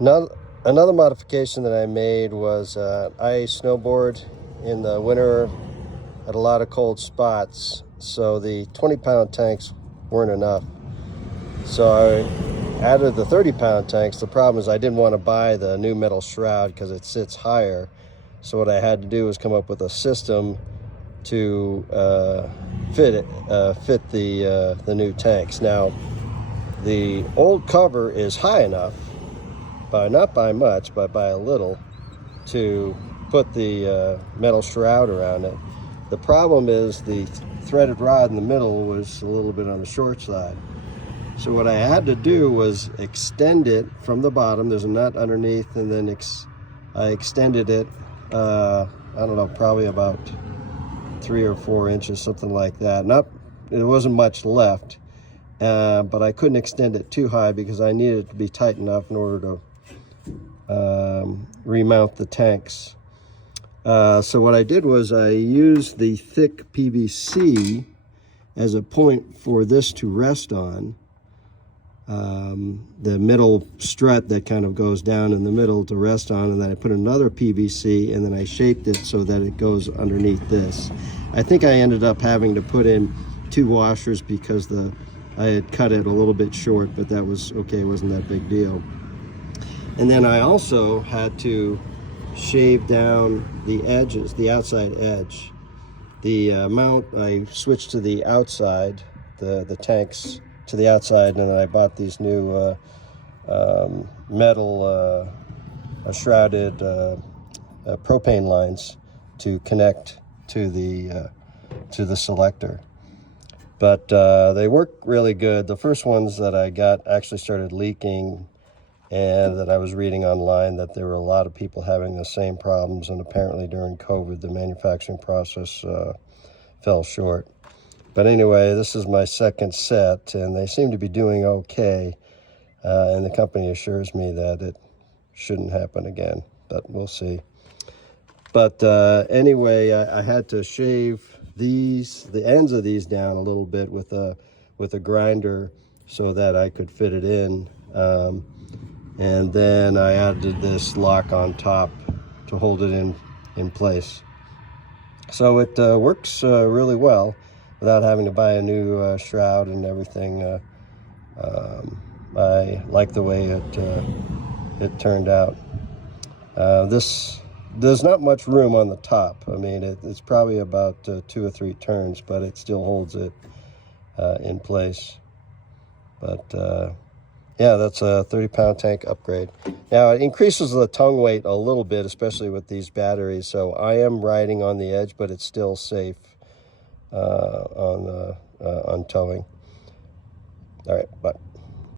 Another modification that I made was I snowboard in the winter at a lot of cold spots, so the 20-pound tanks weren't enough. So I added the 30-pound tanks. The problem is I didn't want to buy the new metal shroud because it sits higher. So what I had to do was come up with a system to fit the new tanks. Now, the old cover is high enough, not by much, but by a little, to put the metal shroud around it. The problem is the threaded rod in the middle was a little bit on the short side. So what I had to do was extend it from the bottom. There's a nut underneath, and then I extended it, I don't know, probably about 3 or 4 inches, something like that. It wasn't much left, but I couldn't extend it too high because I needed it to be tight enough in order to remount the tanks. So what I did was I used the thick PVC as a point for this to rest on. The middle strut that kind of goes down in the middle to rest on, and then I put another PVC, and then I shaped it so that it goes underneath this. I think I ended up having to put in 2 washers because I had cut it a little bit short, but that was okay, it wasn't that big deal. And then I also had to shave down the edges, the outside edge. The mount, I switched to the outside, the tanks to the outside, and then I bought these new metal shrouded propane lines to connect to the selector. But they work really good. The first ones that I got actually started leaking, and that I was reading online that there were a lot of people having the same problems, and apparently during COVID the manufacturing process fell short. But anyway, this is my second set, and they seem to be doing okay, and the company assures me that it shouldn't happen again, but we'll see. But anyway, I had to shave the ends of these down a little bit with a grinder so that I could fit it in, and then I added this lock on top to hold it in place. So it works really well without having to buy a new shroud and everything. I like the way it turned out. There's not much room on the top. I mean, it's probably about 2 or 3 turns, but it still holds it in place. But yeah, that's a 30-pound tank upgrade. Now, it increases the tongue weight a little bit, especially with these batteries. So I am riding on the edge, but it's still safe on towing. All right, bye.